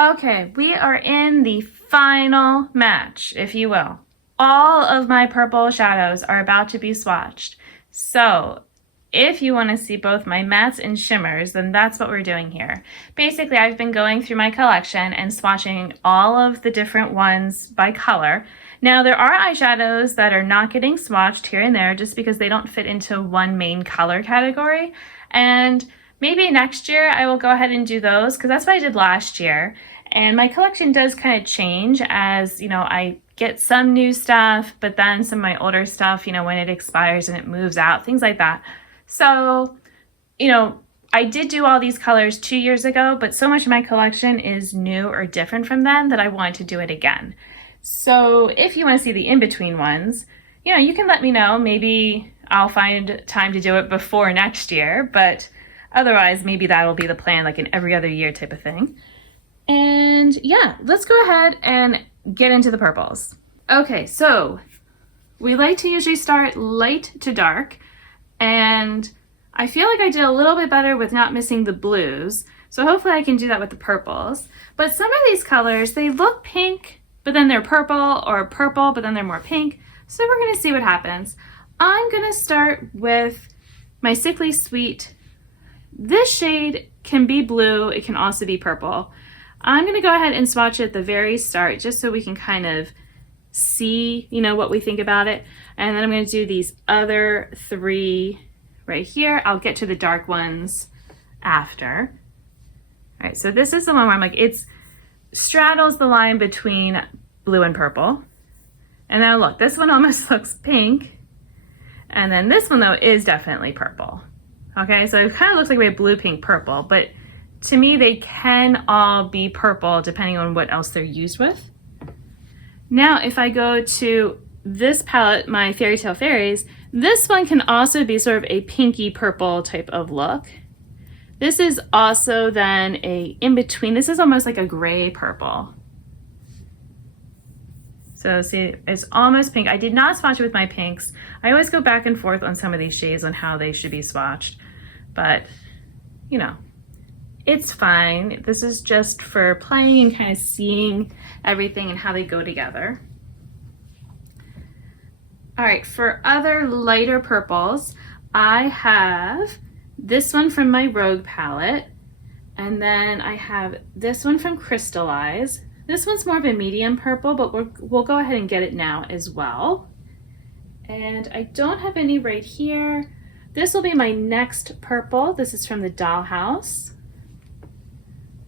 Okay, we are in the final match, if you will. All of my purple shadows are about to be swatched. So if you want to see both my mattes and shimmers, then that's what we're doing here. Basically, I've been going through my collection and swatching all of the different ones by color. Now, there are eyeshadows that are not getting swatched here and there just because they don't fit into one main color category. And maybe next year I will go ahead and do those because that's what I did last year. And my collection does kind of change as, I get some new stuff, but then some of my older stuff, when it expires and it moves out, things like that. So, I did do all these colors 2 years ago, but so much of my collection is new or different from then that I wanted to do it again. So if you want to see the in-between ones, you can let me know. Maybe I'll find time to do it before next year, but otherwise maybe that'll be the plan, like an every other year type of thing. And yeah, let's go ahead and get into the purples. Okay, so we like to usually start light to dark, and I feel like I did a little bit better with not missing the blues, so hopefully I can do that with the purples. But some of these colors, they look pink, but then they're purple, or purple, but then they're more pink, so we're gonna see what happens. I'm gonna start with my Sickly Sweet. This shade can be blue, it can also be purple. I'm going to go ahead and swatch at the very start just so we can kind of see, what we think about it. And then I'm going to do these other three right here. I'll get to the dark ones after. All right, so this is the one where I'm like, it straddles the line between blue and purple. And now look, this one almost looks pink. And then this one though is definitely purple. Okay, so it kind of looks like we have blue, pink, purple, but to me, they can all be purple depending on what else they're used with. Now, if I go to this palette, my Fairy Tale Fairies, this one can also be sort of a pinky purple type of look. This is also then a in-between. This is almost like a gray purple. So see, it's almost pink. I did not swatch it with my pinks. I always go back and forth on some of these shades on how they should be swatched, but it's fine. This is just for playing and kind of seeing everything and how they go together. All right, for other lighter purples, I have this one from my Rogue palette, and then I have this one from Crystallize. This one's more of a medium purple, but we'll go ahead and get it now as well. And I don't have any right here. This will be my next purple. This is from the Dollhouse.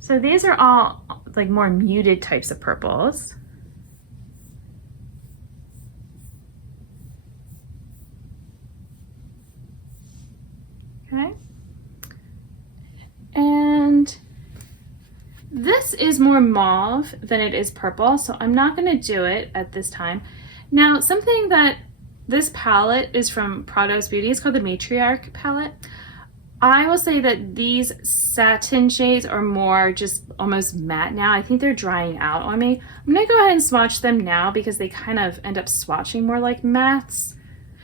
So these are all like more muted types of purples. Okay. And this is more mauve than it is purple, so I'm not going to do it at this time. Now, something that this palette is from Prado's Beauty. It's called the Matriarch palette. I will say that these satin shades are more just almost matte now. I think they're drying out on me. I'm going to go ahead and swatch them now because they kind of end up swatching more like mattes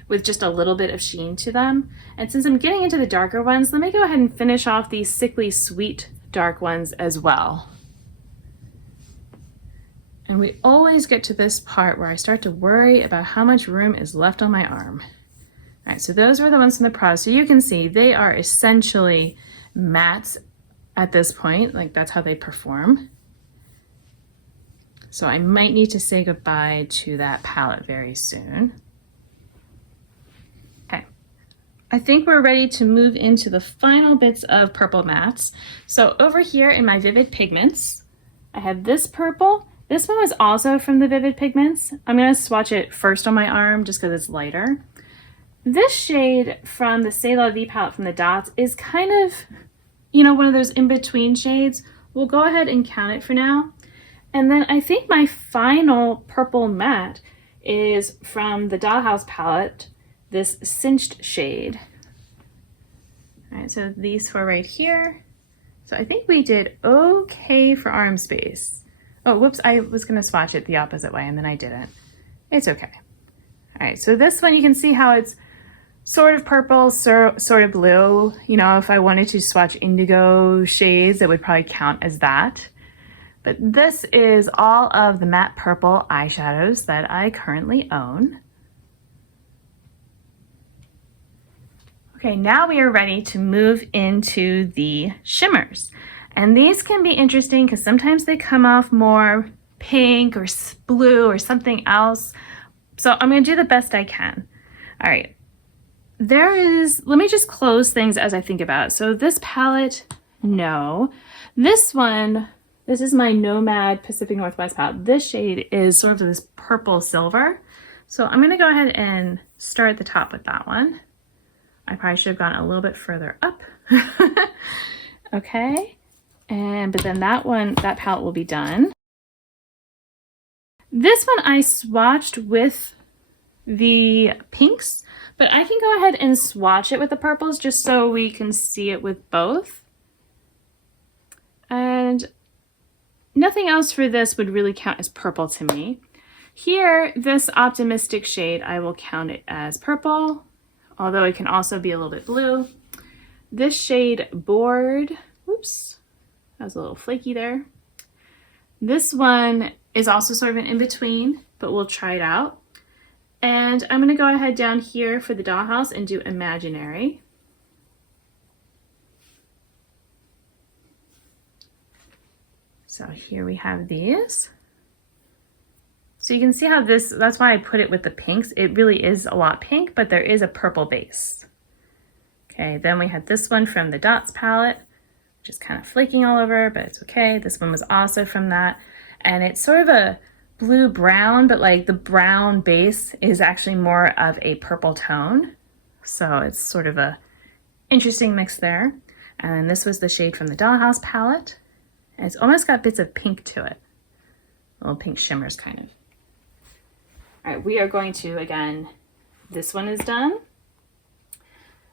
with just a little bit of sheen to them. And since I'm getting into the darker ones, let me go ahead and finish off these Sickly Sweet dark ones as well. And we always get to this part where I start to worry about how much room is left on my arm. All right, so those were the ones from the Prada. So you can see they are essentially mattes at this point, like that's how they perform. So I might need to say goodbye to that palette very soon. Okay, I think we're ready to move into the final bits of purple mattes. So over here in my Vivid Pigments, I have this purple. This one was also from the Vivid Pigments. I'm gonna swatch it first on my arm just because it's lighter. This shade from the C'est La Vie palette from the Dots is kind of, one of those in-between shades. We'll go ahead and count it for now. And then I think my final purple matte is from the Dollhouse palette, this Cinched shade. All right, so these four right here. So I think we did okay for arm space. Oh, whoops, I was gonna swatch it the opposite way and then I didn't. It's okay. All right, so this one you can see how it's sort of purple, sort of blue. If I wanted to swatch indigo shades, it would probably count as that. But this is all of the matte purple eyeshadows that I currently own. Okay, now we are ready to move into the shimmers. And these can be interesting because sometimes they come off more pink or blue or something else. So I'm going to do the best I can. All right. Let me just close things as I think about it. So this palette, no. This one, this is my Nomad Pacific Northwest palette. This shade is sort of this purple silver. So I'm going to go ahead and start at the top with that one. I probably should have gone a little bit further up. Okay. But then that palette will be done. This one I swatched with the pinks, but I can go ahead and swatch it with the purples just so we can see it with both. And nothing else for this would really count as purple to me. Here, this Optimistic shade, I will count it as purple, although it can also be a little bit blue. This shade Bored, whoops, that was a little flaky there. This one is also sort of an in-between, but we'll try it out. And I'm gonna go ahead down here for the Dollhouse and do Imaginary. So here we have these. So you can see how that's why I put it with the pinks. It really is a lot pink, but there is a purple base. Okay, then we had this one from the Dots palette, which is kind of flaking all over, but it's okay. This one was also from that. And it's sort of a blue-brown, but like the brown base is actually more of a purple tone. So it's sort of a interesting mix there. And this was the shade from the Dollhouse palette. And it's almost got bits of pink to it. Little pink shimmers, kind of. All right, we are going to, again, this one is done.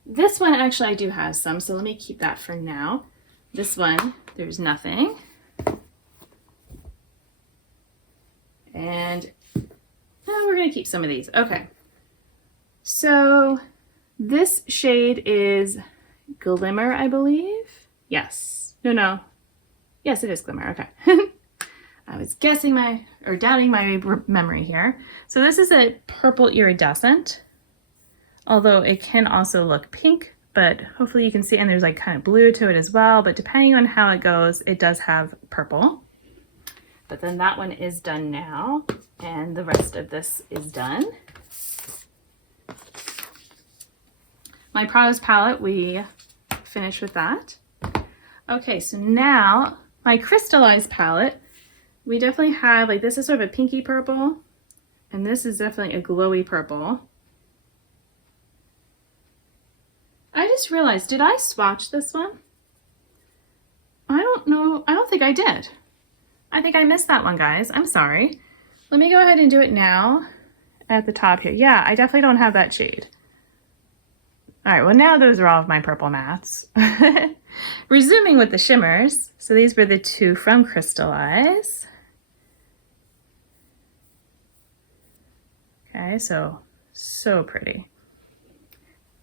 This one, actually, I do have some, so let me keep that for now. This one, there's nothing. And we're going to keep some of these. Okay. So this shade is Glimmer, I believe. Yes. No. Yes, it is Glimmer. Okay. I was guessing doubting my memory here. So this is a purple iridescent, although it can also look pink, but hopefully you can see, and there's like kind of blue to it as well, but depending on how it goes, it does have purple. But then that one is done now, and the rest of this is done. My Prada's palette, we finished with that. Okay, so now my crystallized palette, we definitely have, like, this is sort of a pinky purple, and this is definitely a glowy purple. I just realized, did I swatch this one? I don't know. I don't think I did. I think I missed that one, guys. I'm sorry. Let me go ahead and do it now at the top here. Yeah, I definitely don't have that shade. All right, well, now those are all of my purple mattes. Resuming with the shimmers. So these were the two from Crystallize. Okay, so pretty.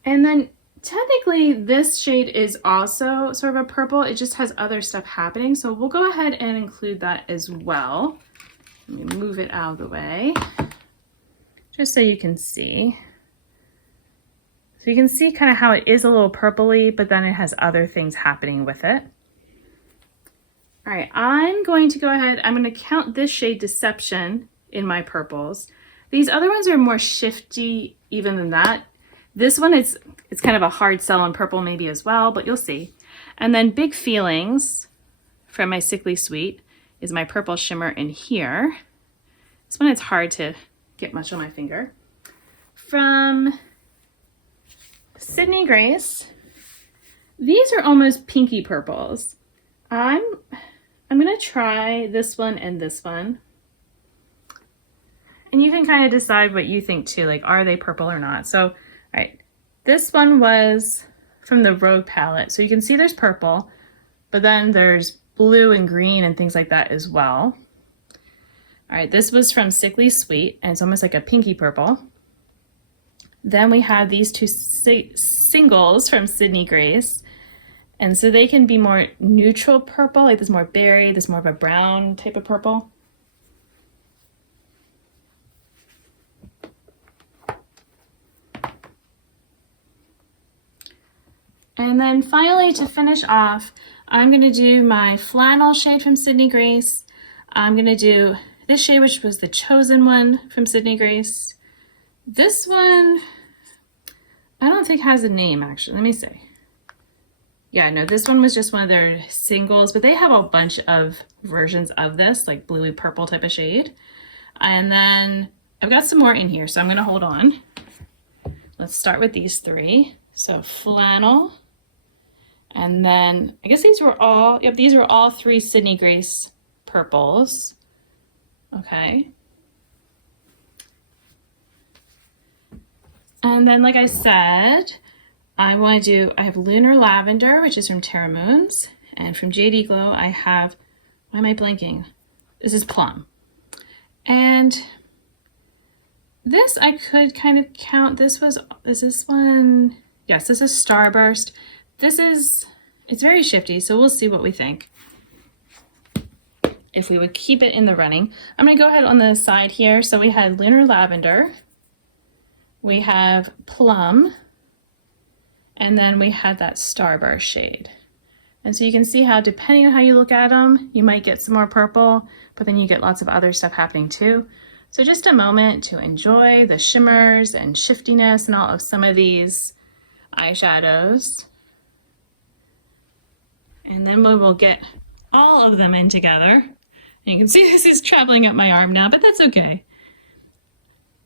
And then technically this shade is also sort of a purple. It just has other stuff happening. So we'll go ahead and include that as well. Let me move it out of the way, just so you can see. So you can see kind of how it is a little purpley, but then it has other things happening with it. All right, I'm going to go ahead, I'm going to count this shade Deception in my purples. These other ones are more shifty even than that. This one, it's kind of a hard sell on purple maybe as well, but you'll see. And then Big Feelings from my Sickly Sweet is my purple shimmer in here. This one, it's hard to get much on my finger. From Sydney Grace, these are almost pinky purples. I'm gonna try this one and this one. And you can kind of decide what you think too, like, are they purple or not? So, all right, this one was from the Rogue palette. So you can see there's purple, but then there's blue and green and things like that as well. All right, this was from Sickly Sweet, and it's almost like a pinky purple. Then we have these two singles from Sydney Grace, And so they can be more neutral purple, like this more berry, this more of a brown type of purple. And then finally, to finish off, I'm going to do my flannel shade from Sydney Grace. I'm going to do this shade, which was the chosen one from Sydney Grace. This one, I don't think has a name, actually. Let me see. Yeah, no, this one was just one of their singles, but they have a bunch of versions of this, like bluey purple type of shade. And then I've got some more in here, so I'm going to hold on. Let's start with these three. So flannel. And then I guess these were all, yep, these were all three Sydney Grace purples. Okay. And then, like I said, I have Lunar Lavender, which is from Terra Moons. And from JD Glow, I have, why am I blanking? This is Plum. And this I could kind of count, is this one? Yes, this is Starburst. It's very shifty, so we'll see what we think. If we would keep it in the running. I'm gonna go ahead on the side here. So we had Lunar Lavender, we have Plum, and then we had that Starburst shade. And so you can see how, depending on how you look at them, you might get some more purple, but then you get lots of other stuff happening too. So just a moment to enjoy the shimmers and shiftiness and all of some of these eyeshadows. And then we will get all of them in together. And you can see this is traveling up my arm now, but that's okay.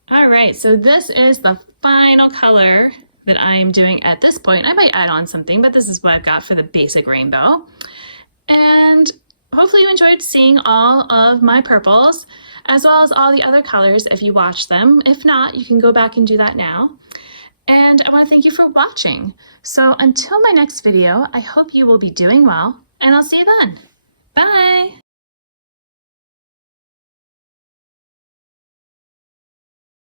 All right, so this is the final color that I'm doing at this point. I might add on something, but this is what I've got for the basic rainbow. And hopefully you enjoyed seeing all of my purples, as well as all the other colors if you watched them. If not, you can go back and do that now. And I want to thank you for watching. So until my next video, I hope you will be doing well, and I'll see you then. Bye!